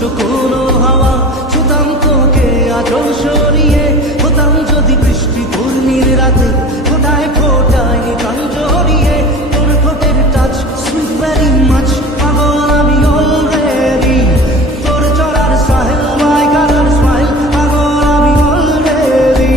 দুষ্ট কোনো হাওয়া, ছুতাম তোকে আঁচল সরিয়ে। হতাম যদি বৃষ্টি পূর্ণির রাতে, ফোটায় ফোটায় কান জড়িয়ে। তোর ঠোঁটের টাচ সুইট ভেরি মাচ, পাগল আমি অলরেডি। তোর চলার স্টাইল মাই কালার স্মাইল, পাগল আমি অলরেডি।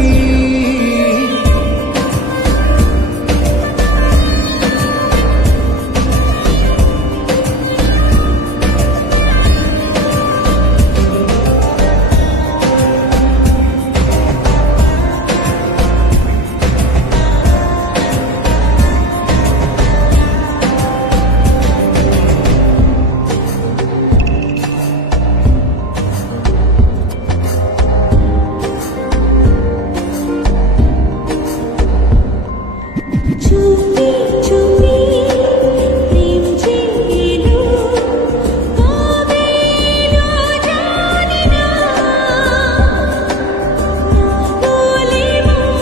চুপি চুপি প্রেম যে এলো, কবে এলো জানি না। না বলে মন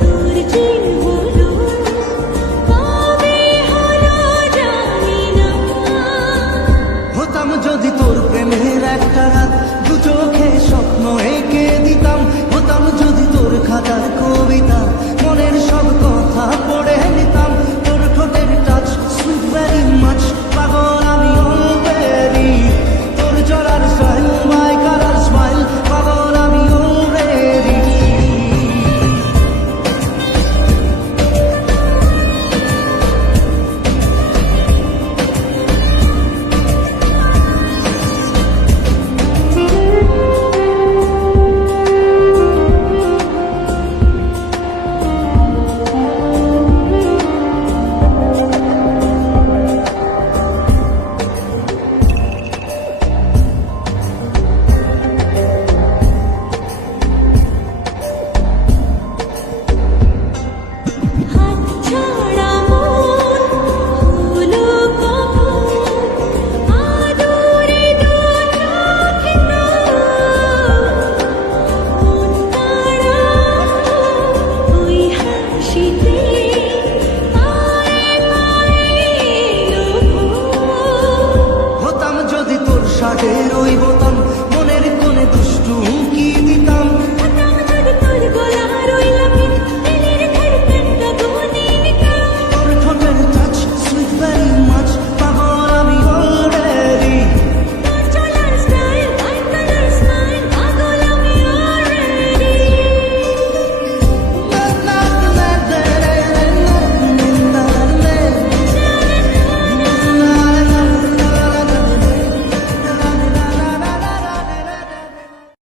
তোর যে হলো, কবে হলো জানি না। হতাম যদি তোর প্রেমের একটা রাত, দু চোখে স্বপ্ন এঁকে দিতাম। হতাম যদি তোর খাতার